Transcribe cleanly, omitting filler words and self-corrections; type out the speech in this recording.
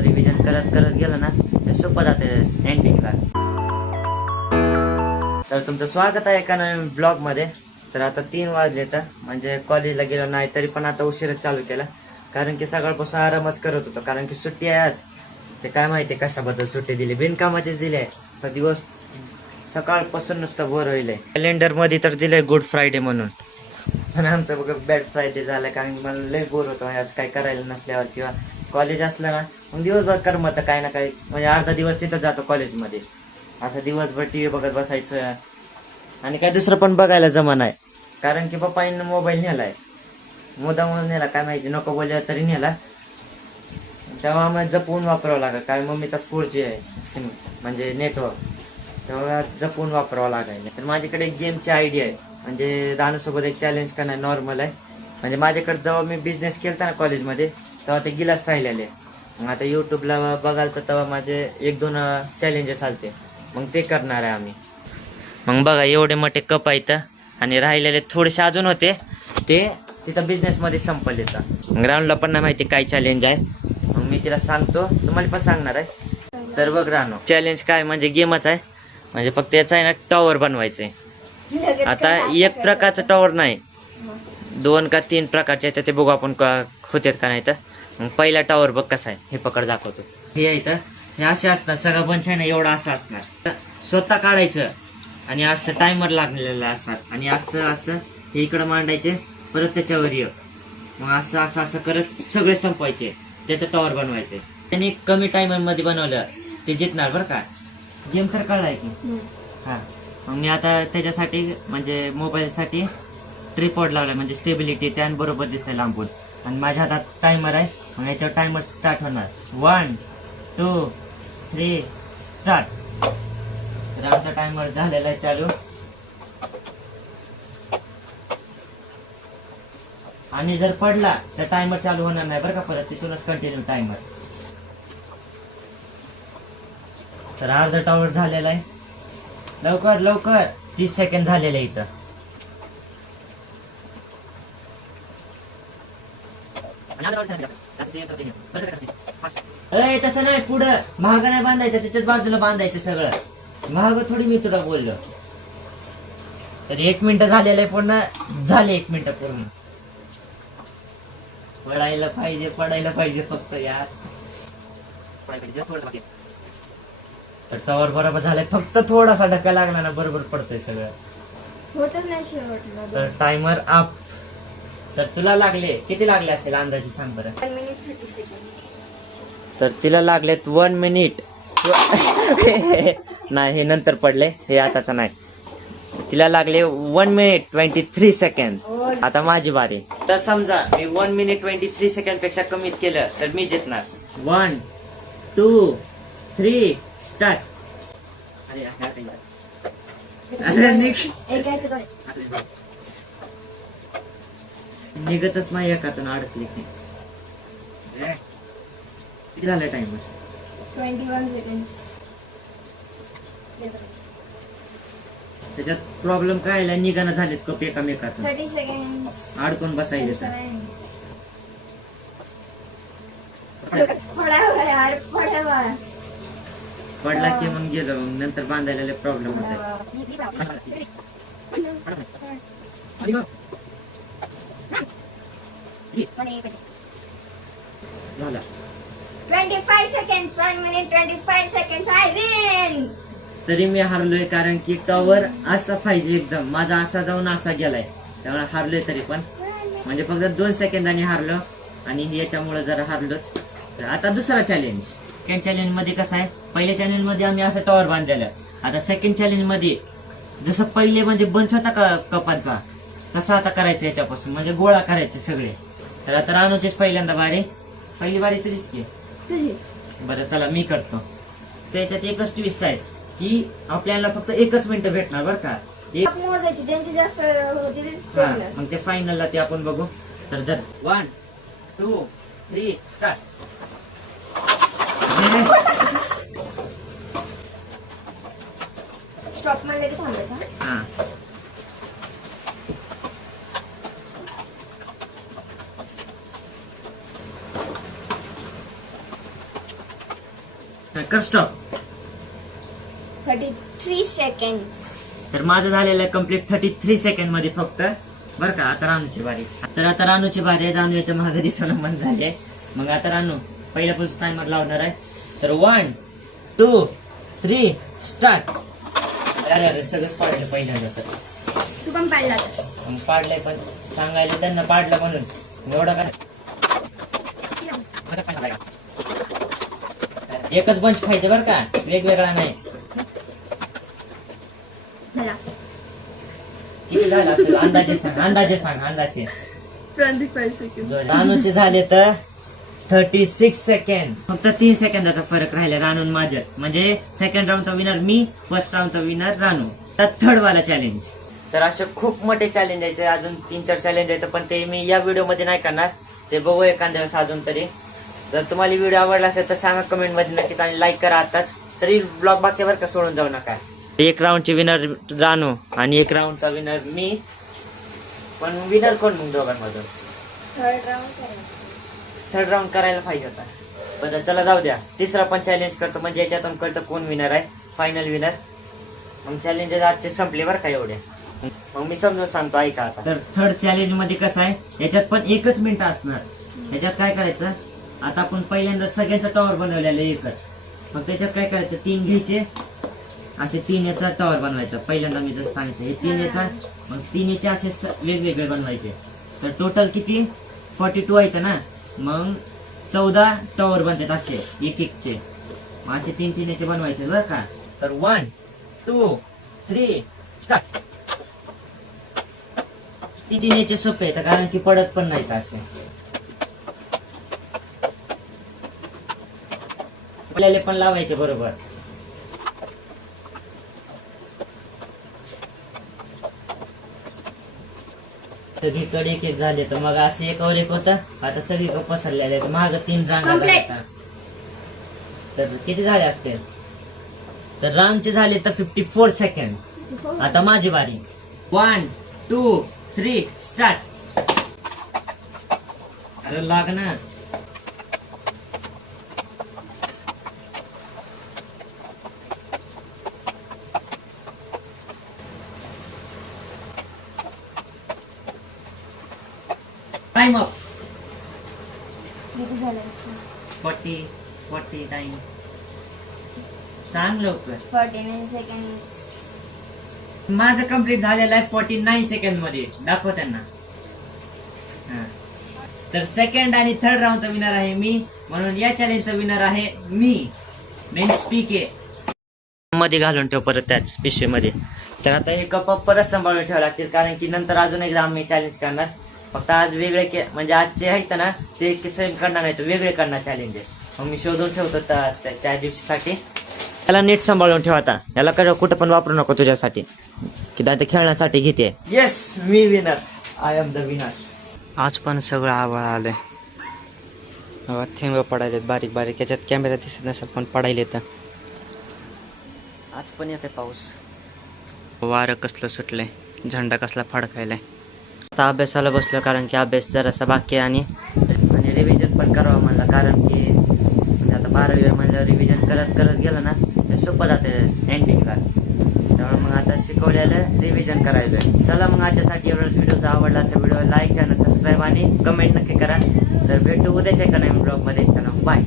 Revision करत करत गेलं ना तर सोपं जाते एंडिंगला. तर तुमचं स्वागत आहे एका नवीन ब्लॉग मध्ये. तर आता 3 वाजले तर म्हणजे कॉलेजला गेलो नाही तरी पण आता उशीरच चालू केला, कारण की सकाळपासून आरामच करत होतो, कारण की सुट्टी आहे आज. ते काय माहिती कशाबद्दल सुट्टी दिली, बिनकामाचीच दिली आहे. दिवस सकाळपासून नुसतं बोर होईल. कॅलेंडर मध्ये तर दिलंय गुड फ्रायडे म्हणून, पण आमचं बघा बॅड फ्रायडे झालं, कारण की मला लय बोर होतो आज काय करायला नसल्यावर, किंवा कॉलेज असलं ना मग दिवसभर करमत काय ना काय, म्हणजे अर्धा दिवस तिथं जातो कॉलेजमध्ये. असं दिवसभर टी व्ही बघत बसायचं आणि काय दुसरं पण बघायला जमा नाही, कारण की पप्पांनी मोबाईल नेलाय, मुद्दामून नेला काय माहिती, नको बोलले तरी नेला. तेव्हा आम्हाला जपून वापरावं लागेल, कारण मम्मीचा 4G आहे सिम म्हणजे नेटवर्क, तेव्हा जपून वापरावं लागेल. तर माझ्याकडे एक गेमची आयडिया आहे, म्हणजे रानूसोबत एक चॅलेंज करणं नॉर्मल आहे. म्हणजे माझ्याकडे जेव्हा मी बिझनेस केला ना कॉलेजमध्ये तेव्हा ते गिलास राहिलेले, मग आता यूट्यूबला बघाल तर तेव्हा माझे 1-2 चॅलेंजेस आलते, मग ते करणार आहे आम्ही. मग बघा एवढे मोठे कप आहेत आणि राहिलेले थोडेसे अजून होते, ते तिथं बिझनेसमध्ये संपल येतं. रानूला पण नाही माहिती काय चॅलेंज आहे, मग मी तिला सांगतो, तुम्हाला पण सांगणार आहे. तर बघ रानू, चॅलेंज काय म्हणजे गेमच आहे, म्हणजे फक्त याचा आहे ना टॉवर बनवायचं आहे. आता एक प्रकारचं टॉवर नाही, 2 का 3 प्रकारचे आहेत, ते बघू आपण होतात का नाही. तर मग पहिला टॉवर बघ कसा आहे, हे पकड दाखवतो. हे आहे तर हे असे असणार, सगळं बंच आहे ना एवढं असं असणार, स्वतः काढायचं आणि असं टायमर लागलेलं असणार, आणि असं असं हे इकडं मांडायचे, परत त्याच्यावर ये, मग असं असं असं करत सगळे संपवायचे, त्याचं टॉवर बनवायचे. त्यांनी कमी टायमर मध्ये बनवलं ते जितणार बरं का. गेम तर कळलाय की हा. मग मी आता त्याच्यासाठी म्हणजे मोबाईलसाठी ट्रिपॉड लावलाय, म्हणजे स्टेबिलिटी त्यान बरोबर दिसतंय लांबून, आणि माझ्या हातात टायमर आहे. मग याच्यावर टायमर स्टार्ट होणार, 1 2 3 स्टार्ट. तर आमचा टायमर झालेला आहे चालू, आणि जर पडला तर टायमर चालू होणार नाही बरं का, परत तिथूनच कंटिन्यू टायमर. तर अर्धा टॉवर झालेला आहे, लवकर लवकर 30 सेकंड झालेले आहे इथं. तसं नाही, पुढं महाग नाही बांधायचं, त्याच्याच बाजूला बांधायचं सगळं. महाग थोडी मी तुला बोललो. तर 1 मिनिट झालेलं आहे पूर्ण, झाले 1 मिनिट पूर्ण. पडायला पाहिजे फक्त यार. तर टॉवर बरोबर झालाय, फक्त थोडासा धक्का लागला ना बरोबर पडतंय सगळं. तर टायमर अप. तर तुला लागले किती लागले असतील अंदाजे सांग बरं. 1 minute 30 seconds. तर तिला लागलेत 1 मिनिट नाही, हे नंतर पडले, हे आताच नाही. तिला लागले 1 मिनिट 23 सेकंड. आता माझी बारी. तर समजा मी 1 मिनिट 23 सेकंड पेक्षा कमीत केलं तर मी जितणार. 1 2 3 स्टार्ट. निघतच नाही एकातून, अडकली. किती झालं टाइमर? 21 seconds. त्याच्यात प्रॉब्लेम काय आला, निघाणं झालेत कप एकामेकातून, 30 seconds. अडकून बसायले. तर पडला की मग गेलो, मग नंतर बांधायला प्रॉब्लेम होता. झाला 25 seconds. 1 minute 25 seconds. I win. तरी मी हारलोय, कारण की टॉवर असा पाहिजे एकदम, माझा असा जाऊन असा गेलाय, त्यामुळे हारलोय. तरी पण म्हणजे फक्त 2 सेकंदांनी हारलो, आणि याच्यामुळे जरा हारलोच. तर आता दुसरा चॅलेंज. सेकंड चॅलेंज मध्ये कसं आहे, पहिल्या चॅलेंज मध्ये आम्ही असं टॉवर बांधलेलं, आता सेकंड चॅलेंज मध्ये जसं पहिले म्हणजे बंच होता का कपांचा, तसं आता करायचं याच्यापासून, म्हणजे गोळा करायचे सगळे. तर आता रानूचीच पहिल्यांदा बारी. पहिली बारी तुझीच की. बरं चला मी करतो. त्याच्यात एकच ट्विस्ट आहे की आपल्याला फक्त 1 मिनिट भेटणार बरं का. मोजायची ज्यांची जास्त होतील. मग ते फायनलला ते आपण बघू. तर जर 1 2 3 स्टार्ट. स्टॉप मध्ये थांबायचा. हा कर स्टॉप. 33 seconds. तर माझं झालेलं आहे कम्प्लीट 33 सेकंड मध्ये फक्त. बरं का, आता रानूची बारी. तर आता रानूची बारी आहे. रानू याच्या मागे दिसायला मन झाले. मग आता रानू पहिल्यापासून टायमर लावणार आहे. तर 1 2 3 स्टार्ट. अरे अरे सगळंच पाडलं पहिल्यांदा. तर तू पण पाडला मग पाडलंय पण सांगायला त्यांना पाडलं म्हणून एवढं काय. एकच बंच खायचे बरं का, वेगवेगळा नाही. मला किती झालं असेल अंदाजे सांग, अंदाजे सांग, अंदाजे. 25 seconds. रानूचे झाले तर 36 सेकंड. फक्त 3 सेकंदाचा फरक राहिला रानून माझ्यात. म्हणजे सेकंड राऊंडचा विनर मी, फर्स्ट राऊंडचा विनर रानू. तर थर्ड वाला चॅलेंज. तर असे खूप मोठे चॅलेंज आहेत, अजून 3-4 चॅलेंज आहेत, पण ते मी या व्हिडिओ मध्ये नाही करणार. ते बघू एखाद्या वेळेस अजून तरी. जर तुम्हाला व्हिडिओ आवडला असेल तर सांगा कमेंट मध्ये नक्कीच आणि लाईक करा आताच. तरी ब्लॉग बाकीवर का सोडून जाऊ नका. एक राऊंडचे विनर रानू आणि एक राऊंडचा विनर मी. पण विनर कोण मग दोघांमधून? Third round करायचं. थर्ड राऊंड करायला पाहिजे होता. पण चला जाऊ द्या, तिसरा पण चॅलेंज करतो म्हणजे याच्यातून कळतं कोण विनर आहे, फायनल विनर. मग चॅलेंजेस आजचे संपले बरं का एवढे. मग मी समजून सांगतो ऐका आता. तर थर्ड चॅलेंज मध्ये कसं आहे, याच्यात पण 1 मिनिट असणार. याच्यात काय करायचं, आता आपण पहिल्यांदा सगळ्यांचा टॉवर बनवलेलं एकच. मग त्याच्यात काय करायचं, 3 घ्यायचे असे 3 याचा टॉवर बनवायचा. पहिल्यांदा मी जसं सांगितलं हे 3 याचा, मग 3 याचे असे वेगवेगळे बनवायचे. तर टोटल किती 42 आहेत ना. मग 14 टॉवर बनतात असे एक एकचे. मग असे 3 याचे बनवायचे बरं का. तर 1 2 3 स्टार्ट. 3 याचे सोपे आहेत कारण की पडत पण नाहीत असे. आपल्याला पण लावायचे बरोबर. सगळीकडे एक एक झाले तर मग असे एकावर एक होतं. आता सगळीकडे पसरलेले आहेत. माग 3 रांगा Complete. झाल्या. तर किती झाले असतील, तर रामचे झाले तर 54 सेकंड. आता माझी बारी. 1 2 3 स्टार्ट. अरे लाग ना. Time up. किती झालं? 40 टाइम. सांग लवकर. 49 seconds. माझं कम्प्लीट झालेलं आहे 49 सेकंड मध्ये. दाखव त्यांना. हा. तर सेकंड आणि थर्ड राऊंडचा विनर आहे मी, म्हणून या चॅलेंजचा विनर आहे मी. मीन्स पीके मध्ये घालून ठेव परत त्याच पिशवीमध्ये. तर आता हे कप परत सांभाळून ठेवावे लागतील कारण की नंतर अजून एकदा आम्ही चॅलेंज करणार. फक्त आज वेगळे म्हणजे आजचे आहेत ना ते सेम करणार नाही, तर वेगळे करणार चॅलेंजेस. मग मी शोधून ठेवतो त्या दिवशीसाठी. त्याला नीट सांभाळून ठेवा. आता याला काय कुठं पण वापरू नको तुझ्यासाठी, की ते खेळण्यासाठी घेते. Yes, me winner. I am the winner. आज पण सगळं आभाळ आलंय. थेंब पडायलेत बारीक बारीक. याच्यात कॅमेरा दिसत नसेल पण पडायले. तर आज पण येते पाऊस. वारं कसलं सुटलंय, झेंडा कसला फडकायलाय. आता अभ्यासाला बसलो कारण की अभ्यास जरासा बाकी आहे आणि रिव्हिजन पण करावं म्हणलं कारण की म्हणजे आता 12वी म्हणलं रिव्हिजन करत करत गेलं ना ते सोपं जातं एंडिंगला. त्यामुळे मग आता शिकवलेलं रिव्हिजन करायचं. चला मग आजच्यासाठी एवढंच. व्हिडिओ आवडला असेल व्हिडिओ लाईक, चॅनल सबस्क्राईब आणि कमेंट नक्की करा. तर भेटू उद्याच्या एका नवीन ब्लॉगमध्ये. चला बाय.